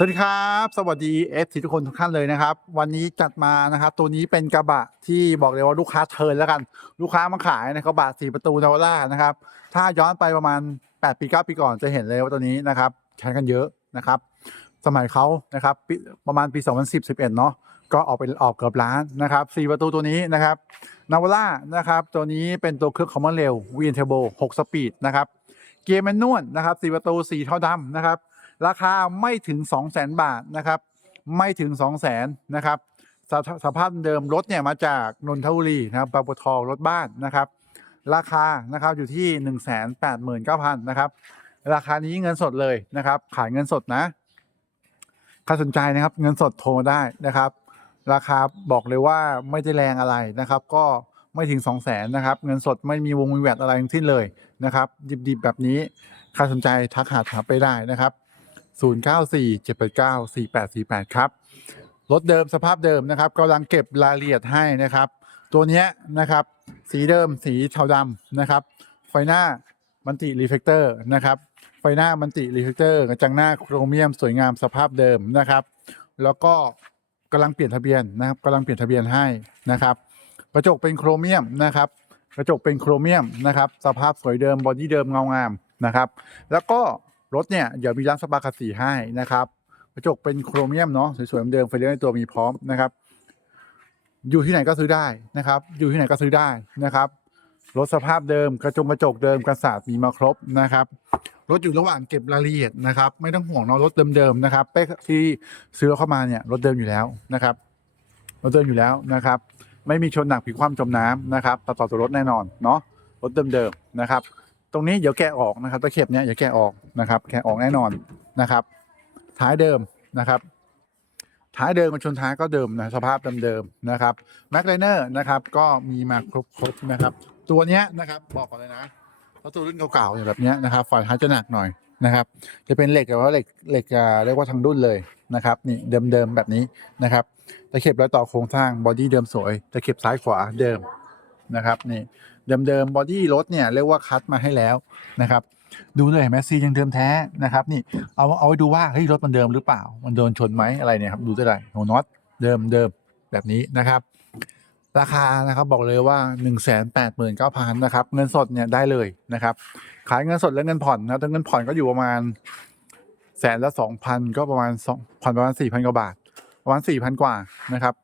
สวัสดีครับ สวัสดีเอฟทุกคนทุกท่านเลยนะครับ วันนี้จัดมานะครับ ตัวนี้เป็นกระบะที่บอกเลยว่าลูกค้าเทิร์นแล้วกัน ลูกค้ามาขายในกระบะสี่ประตูนาวาร่านะครับ ถ้าย้อนไปประมาณ 8 ปี9ปีก่อนจะเห็นเลยว่าตัวนี้นะครับใช้กันเยอะนะครับ สมัยเขานะครับประมาณปี 2010 11เนาะก็ออกเป็นออกเกือบล้านนะครับสี่ประตูตัวนี้นะครับนาวาร่านะครับ ตัวนี้เป็นตัวเครื่องคอมมอนเรลวีนเทเบิล6สปีดนะครับเกียร์แมนนวลนะครับสี่ประตูสีเทาดำนะครับ ราคาไม่ถึง 2 0 0 0 0 0บาทนะครับ ไม่ถึง 2 0 0 0 0 0นะครับสภสภาพเดิมรถเนี่ยมาจากนนทบุรีนะครับบางบัวทองรถบ้านนะครับ ราคานะครับอยู่ที่ 1 8 9 0 0 0นะครับ ราคานี้เงินสดเลยนะครับ ขายเงินสดนะใครสนใจนะครับเงินสดโทรมาได้นะครับ ราคาบอกเลยว่าไม่ได้แรงอะไรนะครับ ก็ไม่ถึง 2 0 0 0 0 0นะครับ เงินสดไม่มีวงมีแวดอะไรทั้งสิ้นเลยนะครับดิบๆแบบนี้ใครสนใจทักหาถามไปได้นะครับ 0947894848 ครับ รถเดิมสภาพเดิมนะครับกำลังเก็บรายละเอียดให้นะครับ ตัวนี้นะครับ สีเดิมสีเทาดำนะครับ ไฟหน้ามันติรีเฟกเตอร์นะครับ ไฟหน้ามันติรีเฟกเตอร์กระจังหน้าโครเมียมสวยงามสภาพเดิมนะครับ แล้วก็กำลังเปลี่ยนทะเบียนนะครับกำลังเปลี่ยนทะเบียนให้นะครับ กระจกเป็นโครเมียมนะครับกระจกเป็นโครเมียมนะครับ สภาพสวยเดิมบอดี้เดิมเงางามนะครับ แล้วก็ รถเนี่ยเดี๋ยวมีร้านสปาคัสสีให้นะครับกระจกเป็นโครเมียมเนาะสวยๆเหมือนเดิมไฟเลี้ยวในตัวมีพร้อมนะครับ อยู่ที่ไหนก็ซื้อได้นะครับ อยู่ที่ไหนก็ซื้อได้นะครับรถสภาพเดิมกระจกกระจกเดิมกระสาดมีมาครบนะครับรถอยู่ระหว่างเก็บรายละเอียดนะครับไม่ต้องห่วงเนาะรถเดิมๆนะครับเป๊กที่ซื้อเข้ามาเนี่ยรถเดิมอยู่แล้วนะครับรถเดิมอยู่แล้วนะครับ ไม่มีชนหนักผิดความจมน้ำนะครับตัดต่อตัวรถแน่นอนเนาะรถเดิมๆนะครับ ตรงนี้เดี๋ยวแกะออกนะครับตะเข็บเนี้ยอย่าแกะออกนะครับแกะออกแน่นอนนะครับ ท้ายเดิมนะครับท้ายเดิมกับชนท้ายก็เดิมนะสภาพเดิมๆนะครับแม็กไลเนอร์นะครับก็มีมาครบๆนะครับ ตัวเนี้ยนะครับบอกก่อนเลยนะเพราตัวรุ่นเก่าๆอย่างแบบเนี้ยนะครับฝาท้ายจะหนักหน่อยนะครับ จะเป็นเหล็กแต่ว่าเหล็กเหล็กอ่าเรียกว่าทางรุ่นเลยนะครับนี่เดิมๆแบบนี้นะครับตะเข็บรอยต่อโครงสร้างบอดี้เดิมสวยตะเข็บซ้ายขวาเดิมนะครับนี่ เดิมๆบอดี้รถเนี่ยเรียกว่าคัดมาให้แล้วนะครับดูเลยเห็นไหมซียังเดิมแท้นะครับนี่เอาเอาไว้ดูว่าเฮ้ยรถมันเดิมหรือเปล่า มันโดนชนไหมอะไรเนี่ยครับดูได้เลยหัวน็อตเดิมเดิมแบบนี้นะครับ ราคานะครับบอกเลยว่า 1 8 9 0 0 0นะครับเงินสดเนี่ยได้เลยนะครับ ขายเงินสดและเงินผ่อนนะครับแต่เงินผ่อนก็อยู่ประมาณแสนละสองพันก็ประมาณสองผ่อนประมาณสี่พันกว่าบาทประมาณสี่พันกว่านะครับ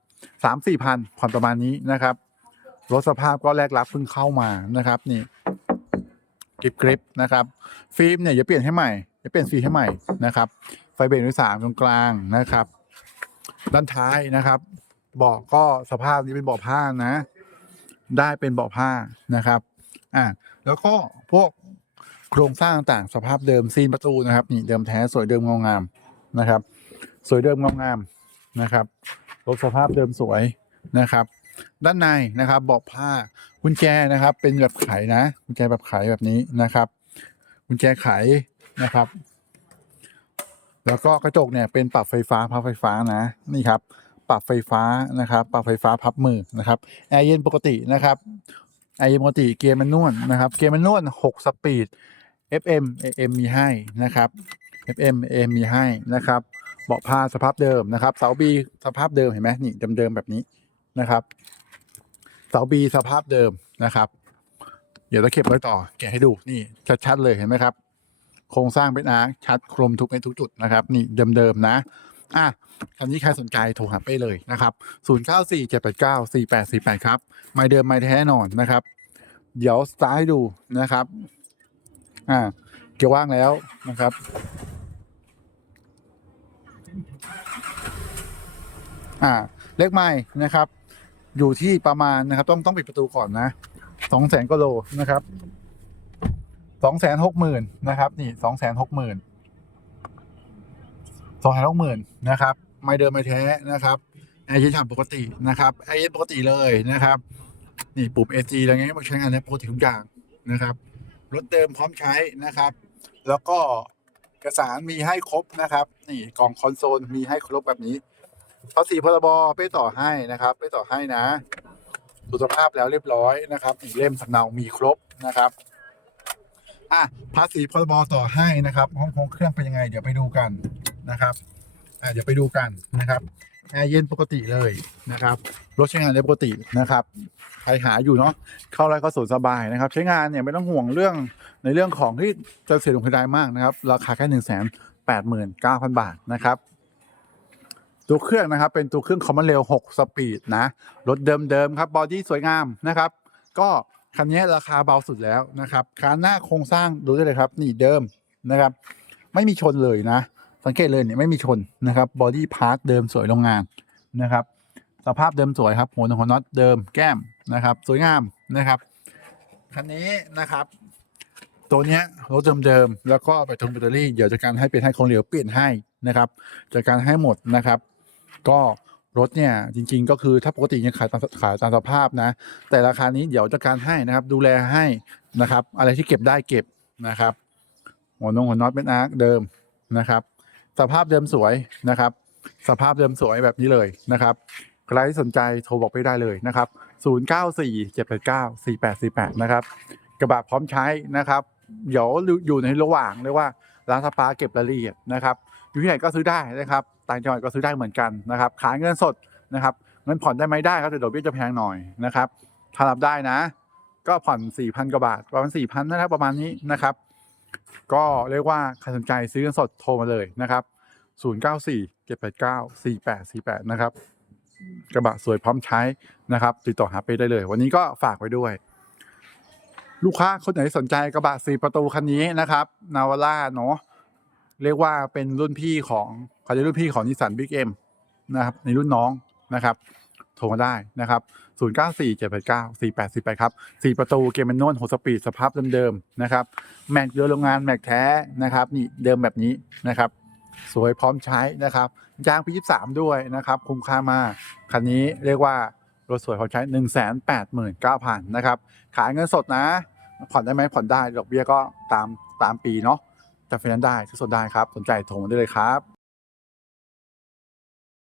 สามสี่พันผ่อนประมาณนี้นะครับ รถสภาพก็แรกรับเพิ่งเข้ามานะครับ นี่กริบกริบนะครับฟิล์มเนี่ยอย่าเปลี่ยนให้ใหม่อย่าเปลี่ยนฟิล์มให้ใหม่นะครับ ไฟเบรกมือสามตรงกลางนะครับ ด้านท้ายนะครับเบาะก็สภาพนี้เป็นเบาะผ้านะ ได้เป็นเบาะผ้านะครับอ่าแล้วก็พวกโครงสร้างต่างสภาพเดิมซีนประตูนะครับนี่เดิมแท้สวยเดิมเงางามนะครับ สวยเดิมเงางามนะครับรถสภาพเดิมสวยนะครับ ด้านในนะครับเบาะผ้ากุญแจนะครับ เป็นแบบไขนะกุญแจแบบไขแบบนี้นะครับกุญแจไขนะครับ แล้วก็กระจกเนี่ยเป็นปรับไฟฟ้าพับไฟฟ้านะนี่ครับ ปรับไฟฟ้านะครับ ปรับไฟฟ้าพับมือนะครับแอร์เย็นปกตินะครับแอร์เย็นปกติเกียร์มันนวลนะครับ เกียร์มันนวล6สปีด FM AM มีให้นะครับ FM AM มีให้นะครับ เบาะผ้าสภาพเดิมนะครับ เสาบีสภาพเดิมเห็นไหมนี่เดิมๆแบบนี้นะครับ เสาบีสภาพเดิมนะครับ เดี๋ยวเราเก็บไว้ต่อ แกะให้ดูนี่ชัดๆเลยเห็นไหมครับ โครงสร้างเป็นอาร์ชัดครมทุกในทุกจุดนะครับ นี่เดิมๆนะอะคันนี้ใครสนใจโทรหาเป้เลยนะครับ 0 9 4 7 8 9 4 8 4 8 ครับ ไม่เดิมไม่แท้แน่นอนนะครับ เดี๋ยวสตาร์ให้ดูนะครับ อ่า เกี่ยร์ว่างแล้วนะครับ อ่า เลขไม้นะครับ อยู่ที่ประมาณนะครับ ต้องต้องปิดประตูก่อนนะสองแสนกโลนะครับสองแสนหกหมื่นนะครับ นี่สองแสนหกหมื่นสองแสนหกหมื่นนะครับ ไม่เดิมไม่แท้นะครับแอร์เย็นฉ่ำปกตินะครับแอร์เย็นปกติเลยนะครับ นี่ปุ่ม AC อะไรเงี้ยมาใช้งานได้ปกติทุกอย่างนะครับรถเดิมพร้อมใช้นะครับ แล้วก็เอกสารมีให้ครบนะครับ นี่กล่องคอนโซลมีให้ครบแบบนี้ ภาษีพรบเป้ต่อให้นะครับเป้ต่อให้นะสุขภาพแล้วเรียบร้อยนะครับอีกเล่มสำเนามีครบนะครับอะภาษีพรบต่อให้นะครับห้องคงเครื่องเป็นยังไง เดี๋ยวไปดูกันนะครับอะเดี๋ยวไปดูกันนะครับแอร์เย็นปกติเลยนะครับรถใช้งานได้ปกตินะครับใครหาอยู่เนาะเข้าไรก็สะดวกสบายนะครับ ใช้งานเนี่ยไม่ต้องห่วงเรื่องในเรื่องของที่จะเสียลงทุนได้มากนะครับ ราคาแค่หนึ่งแสนแปดหมื่นเก้าพันบาทนะครับ ตัวเครื่องนะครับ เป็นตัวเครื่องคอมมานเรล6สปีดนะ รถเดิมๆครับ บอดี้สวยงามนะครับ ก็คันนี้ราคาเบาสุดแล้วนะครับคานหน้าโครงสร้างดูได้เลยครับ นี่เดิมนะครับ ไม่มีชนเลยนะ สังเกตเลยเนี่ยไม่มีชนนะครับ บอดี้พาร์ทเดิมสวยโรงงานนะครับ สภาพเดิมสวยครับหัวของน็อตเดิมแก้มนะครับ สวยงามนะครับ คันนี้นะครับ ตัวเนี้ยรถเดิมๆแล้วก็ไปทงแบตเตอรี่เดี๋ยวจะการให้เป็นให้ของเหลวเปลี่ยนให้นะครับจัดการให้หมดนะครับ ก็รถเนี่ยจริง ๆ ก็คือถ้าปกติยังขายตามขายตามสภาพนะ แต่ราคานี้เดี๋ยวจัดการให้นะครับ ดูแลให้นะครับ อะไรที่เก็บได้เก็บนะครับ หัวนงหัวน็อตเป็นอาร์คเดิมนะครับ สภาพเดิมสวยนะครับ สภาพเดิมสวยแบบนี้เลยนะครับใครที่สนใจโทรบอกไปได้เลยนะครับ 094 789 4848 นะครับ กระบะพร้อมใช้นะครับ เดี๋ยวอยู่ในระหว่างเรียกว่าร้านสปาเก็บรายละเอียดนะครับ อยู่ที่ไหนก็ซื้อได้นะครับต่างจังหวัดก็ซื้อได้เหมือนกันนะครับ ขายเงินสดนะครับเงินผ่อนได้ไหมได้ครับแต่ดอกเบี้ยจะแพงหน่อยนะครับถ้ารับได้นะ ก็ผ่อน4,000กว่าบาทประมาณ4,000นะครับประมาณนี้นะครับ ก็เรียกว่าใครสนใจซื้อเงินสดโทรมาเลยนะครับ 094 789 4848 นะครับ กระบะสวยพร้อมใช้นะครับ ติดต่อหาไปได้เลย วันนี้ก็ฝากไว้ด้วย ลูกค้าคนไหนสนใจกระบะสี่ประตูคันนี้นะครับนาวาร่าเนาะ เรียกว่าเป็นรุ่นพี่ของเขาเรียกรุ่นพี่ของนิสสันบิ๊กเอ็มนะครับในรุ่นน้องนะครับโทรมาได้นะครับ 0 9 4 7 8 9 4 8 4 8 ครับ 4 ประตูเกมแมนนวล6สปีดสภาพเดิมๆนะครับ แม็กเรือโรงงานแม็กแท้นะครับ นี่เดิมแบบนี้นะครับ สวยพร้อมใช้นะครับยางพียี่สามด้วยนะครับ คุ้มค่ามากคันนี้เรียกว่ารถสวยพร้อมใช้ 1 8 9 0 0 0นะครับ ขายเงินสดนะ ผ่อนได้ไหมผ่อนได้ดอกเบี้ยก็ตามตามปีเนาะ จะไฟแนนซ์ได้ซื้อสดได้ครับ สนใจโทรมาได้เลยครับ